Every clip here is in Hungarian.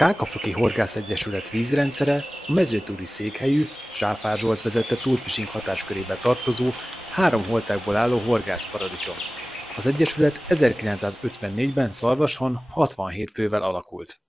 Kákafoki Horgász Egyesület vízrendszere a mezőtúri székhelyű, Sáfár Zsolt vezette túrfishing hatáskörébe tartozó 3 holtákból álló horgászparadicsom. Az egyesület 1954-ben Szarvason 67 fővel alakult.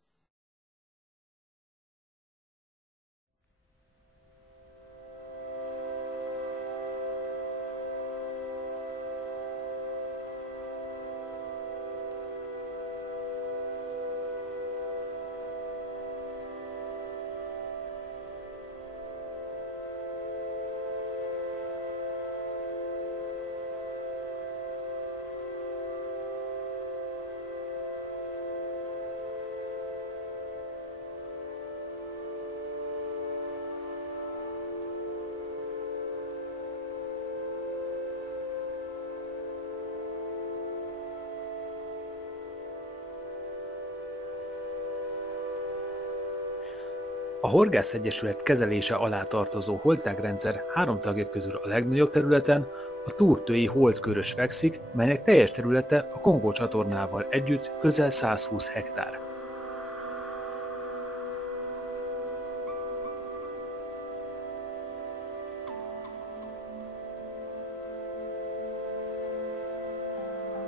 A Horgász Egyesület kezelése alá tartozó holtágrendszer 3 tagja közül a legnagyobb területen a Túrtői holdkörös fekszik, melynek teljes területe a Kongó csatornával együtt közel 120 hektár.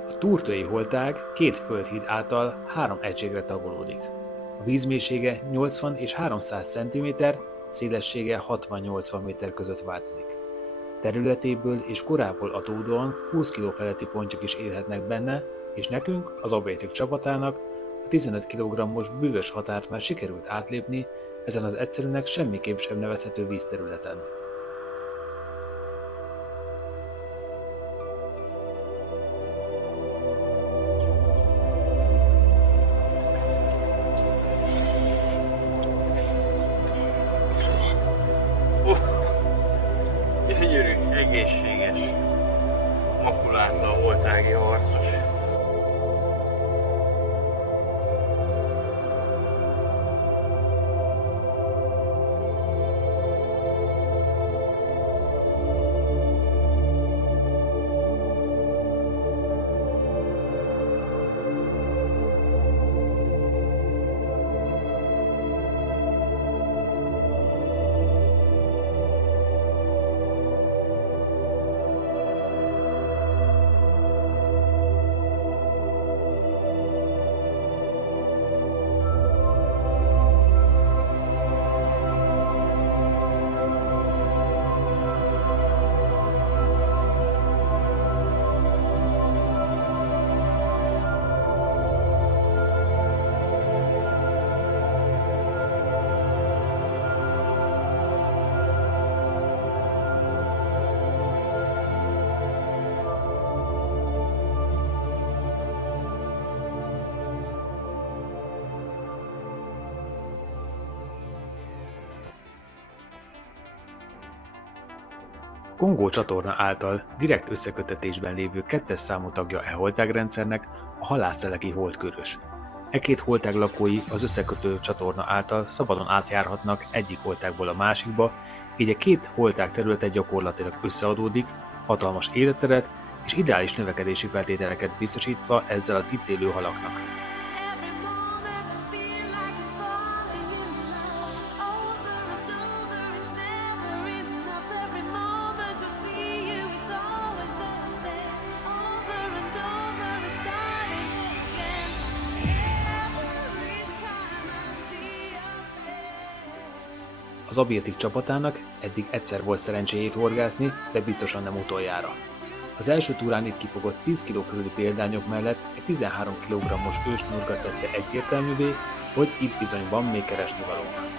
A Túrtői holtág 2 földhíd által 3 egységre tagolódik. A vízmélysége 80 és 300 cm, szélessége 60-80 méter között változik. Területéből és korából adódóan 20 kg feletti pontyok is élhetnek benne, és nekünk, az Abétik csapatának a 15 kg-os bűvös határt már sikerült átlépni ezen az egyszerűnek semmiképp sem nevezhető vízterületen. Egészséges, makulátlan holtági harcos. Kongó csatorna által direkt összeköttetésben lévő 2-es számú tagja e holtágrendszernek a halászeleki holdkörös. E 2 holtág lakói az összekötő csatorna által szabadon átjárhatnak egyik holtágból a másikba, így a 2 holtág területe gyakorlatilag összeadódik, hatalmas életteret és ideális növekedési feltételeket biztosítva ezzel az itt élő halaknak. Az Abétik csapatának eddig egyszer volt szerencséjét horgászni, de biztosan nem utoljára. Az első túrán itt kifogott 10 kg körüli példányok mellett egy 13 kg-os ősnyurga tette egyértelművé, hogy itt bizony van még keresnivalónk.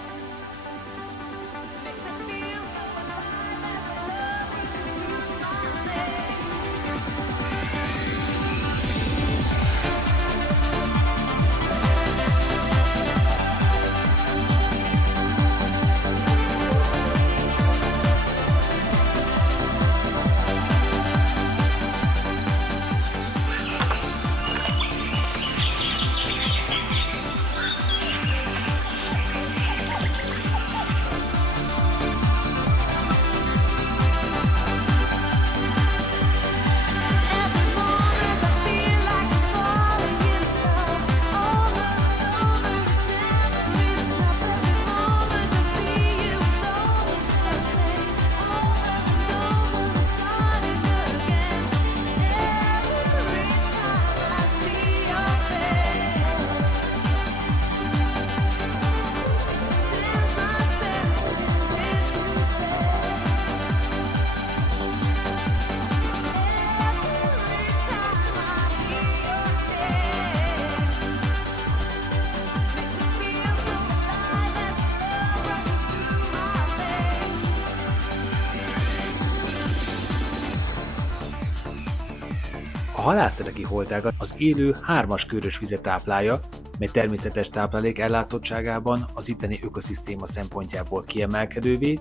halászateki holtágat az élő 3-as körös vizet táplálja, mely természetes táplálék ellátottságában az itteni ökoszisztéma szempontjából kiemelkedővé,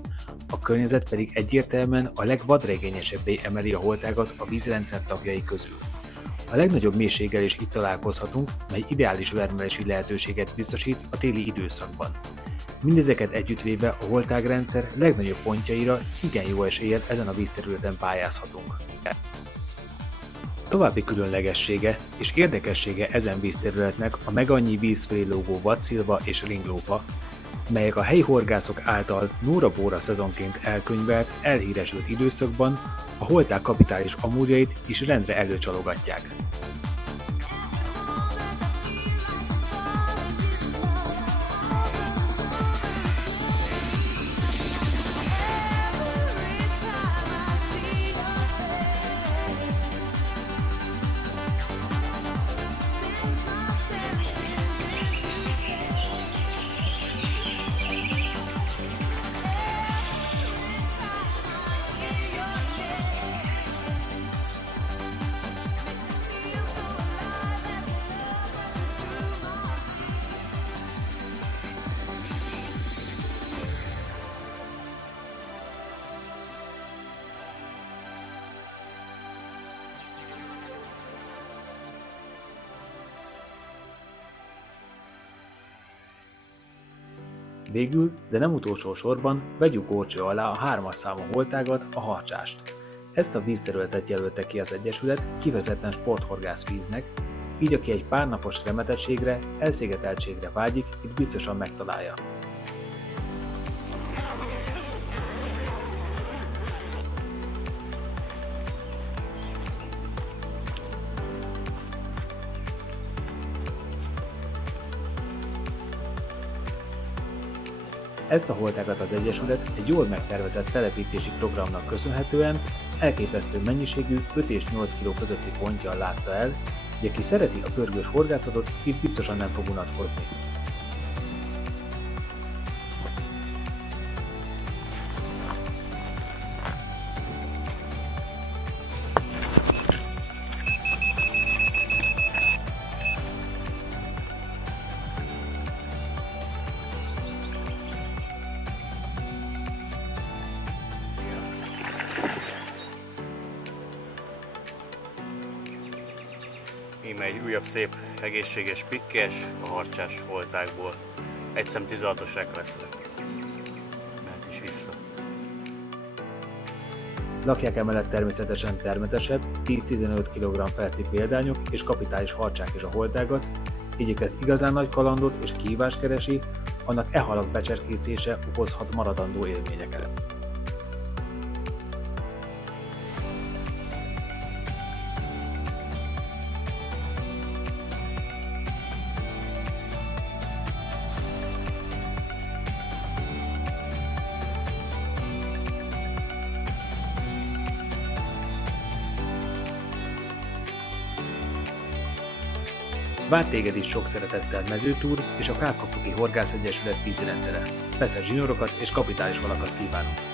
a környezet pedig egyértelműen a legvadregényesebbé emeli a holtágat a vízrendszer tagjai közül. A legnagyobb mélységgel is itt találkozhatunk, mely ideális vermelési lehetőséget biztosít a téli időszakban. Mindezeket együttvéve a holtágrendszer legnagyobb pontjaira igen jó eséllyel ezen a vízterületen pályázhatunk. További különlegessége és érdekessége ezen vízterületnek a megannyi víz fölé lógó vadszilva és ringlófa, melyek a helyi horgászok által nóra-bóra szezonként elkönyvelt, elhíresült időszakban a holtág kapitális amúrjait is rendre előcsalogatják. Végül, de nem utolsó sorban vegyük górcső alá a 3-as számú holtágat, a harcsást. Ezt a vízterületet jelölte ki az Egyesület kifejezetten sporthorgász víznek, így aki egy pár napos remetettségre, elszigeteltségre vágyik, itt biztosan megtalálja. Ezt a holtágat az Egyesület egy jól megtervezett telepítési programnak köszönhetően elképesztő mennyiségű 5 és 8 kg közötti pontjal látta el, hogy aki szereti a pörgős horgászatot, itt biztosan nem fog unatkozni. Íme egy újabb szép, egészséges pikkes a harcsás holtágból. Egy szem 16-osság vesznek. Mehet is vissza. Lakják emellett természetesen termetesebb, 10-15 kg feletti példányok és kapitális harcsák is a holtágat, így aki az igazán nagy kalandot és kihívást keresi, annak e halak becserkészése okozhat maradandó élményeket. Vár téged is sok szeretettel Mezőtúr és a Kárpát-Fuki Horgászegyesület vízrendszere. Feszes zsinórokat és kapitális halakat kívánunk!